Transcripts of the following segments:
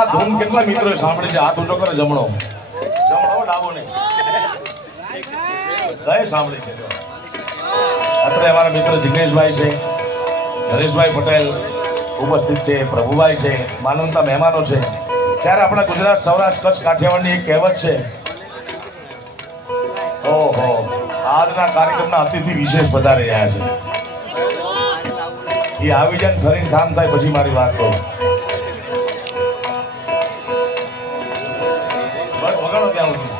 આ ધૂમ કેટલા મિત્રોએ સાંભળી છે? હાથ ઊંચો કરે. જમણો જમણો ડાબો નહીં. બધાએ સાંભળી છે. અત્યારે અમારા મિત્ર જિગ્નેશભાઈ છે, હરેશભાઈ પટેલ ઉપસ્થિત છે, પ્રભુભાઈ છે, માનવતા મહેમાનો છે. ત્યારે આપણા ગુજરાત, સૌરાષ્ટ્ર, કચ્છ, કાઠિયાવાડની એક કહેવત છે. ઓહો, આજના કાર્યક્રમના અતિથિ વિશેષ પધારી રહ્યા છે. એ આવી જાય ફરીને કામ થાય પછી મારી વાત કહું. વગાડો ત્યાં સુધી.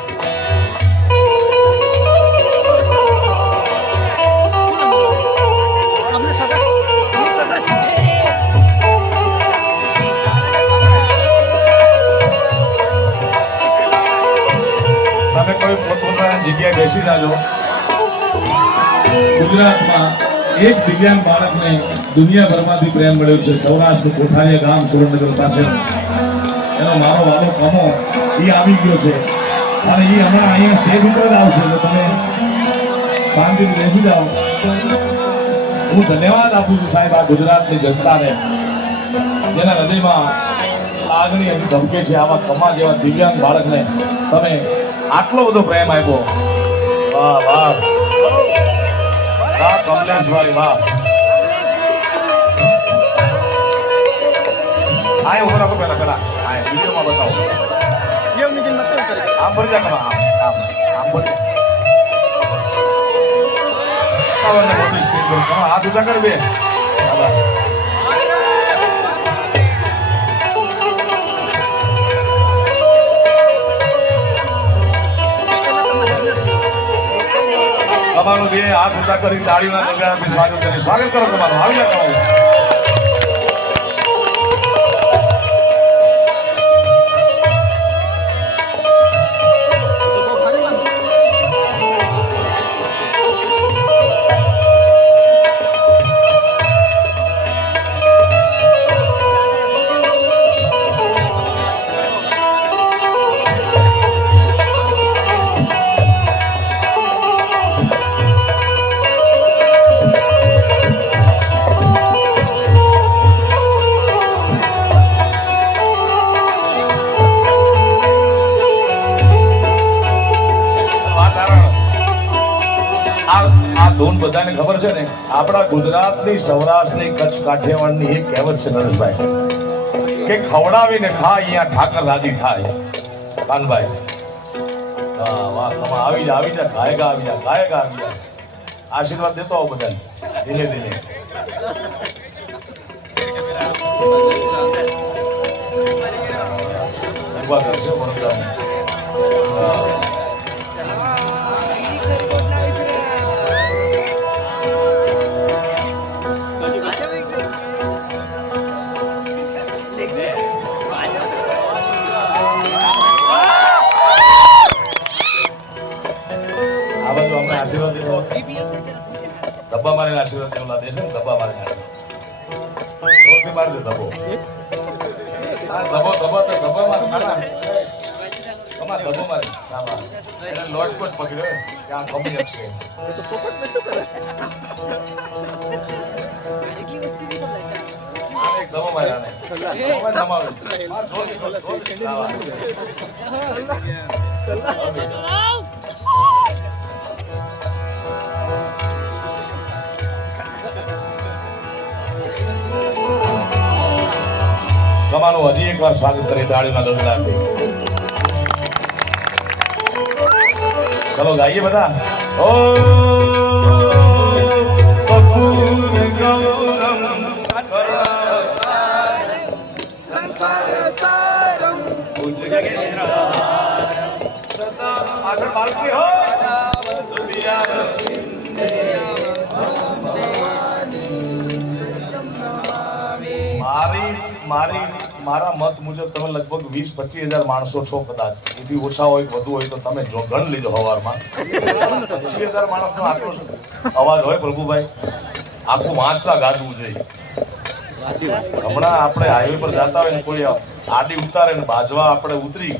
તમે કોઈ પોતપોતાની જગ્યાએ બેસી જાજો. ગુજરાતમાં એક દિવ્યાંગ બાળકને દુનિયાભરમાંથી પ્રેમ મળ્યો છે. સૌરાષ્ટ્રનું કોઠારીયા ગામ સુરેન્દ્રનગર પાસે એનો મારો વાલો કમો એ આવી ગયો છે અને એ હમણાં અહીંયા સ્ટેજ ઉપર જ આવશે. તો તમે શાંતિથી બેસી જાઓ. હું ધન્યવાદ આપું છું સાહેબ આ ગુજરાતની જનતાને, જેના હૃદયમાં લાગણી હજી ધબકે છે. આવા કમા જેવા દિવ્યાંગ બાળકને તમે આટલો બધો પ્રેમ આપ્યો. વાહ વાહ વાહ કમલેશભાઈ, વાહ. આય ઉભો રાખો પેલા પેલા. આય વિડીયોમાં બતાવો. આમ ભરી જા કમા, આમ ભરી. મોટી સ્ક્રીન પર કમા હાથ ઊંચા કરી બે. તમારું બે હાથ ઊંચા કરી તાળીના ગગડાથી સ્વાગત કરી. સ્વાગત કરો તમારું. આવી જાઓ તમારું. ધૂન બધાને ખબર છે ને, આપણા ગુજરાતની, સૌરાષ્ટ્રની, કચ્છ, કાઠિયાવાડની એક કહેવત છે નરેશભાઈ, કે ખવડાવીને ખા અહીંયા ઠાકર રાજી થાય. કાનભાઈ વાહ વાહ, કમા આવી જા, આવી જા. ગાયકા આવી જા, ગાયકા આવી જા. આશીર્વાદ દેતો આવો બધાને ધીમે ધીમે. ઉભા કરશે વરદાન. આશીર્વાદ દેતો ધબ્બા મારીને આશીર્વાદ દેવલા દે છે ને. ધબ્બા મારીને જોરથી મારી દે ધબ્બો. હા ધબ્બો ધબ્બો તો ધબ્બો મારે. ના તમારે ધબ્બો મારી એને લોટ પર પકડ્યો ત્યાં કમી શકશે. એક ધબ્બો મારે આને નમાવે. તમારું હજી એકવાર સ્વાગત કરી તાળીના ગગડાથી. ચલો ગાઈએ બધા. ઓ કપૂર ગૌરમ સંસાર સારમ સદા આગળ બાળકી હો મારા મત મુજબ તમે લગભગ 20-25 હજાર માણસો છો. કદાચ એથી ઓછા હોય વધુ હોય તો તમે જો ગણ લીધો. સવારમાં 25 હજાર માણસનો આટલો અવાજ હોય પ્રભુભાઈ, આખું વાંચતા ગાજવું જોઈએ. હમણાં આપણે હાઈવે પર જતા હોય ને કોઈ આડી ઉતારે ને બાજવા આપણે ઉતરી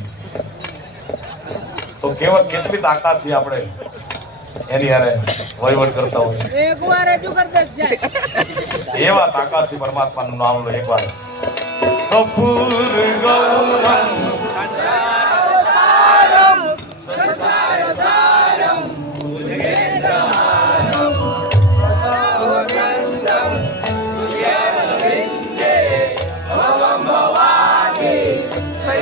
તો કેવા કેટલી તાકાતથી આપણે એની હારે વહીવટ કરતા હોય. એવા તાકાતથી પરમાત્માનું નામ લો એકવાર. કપૂર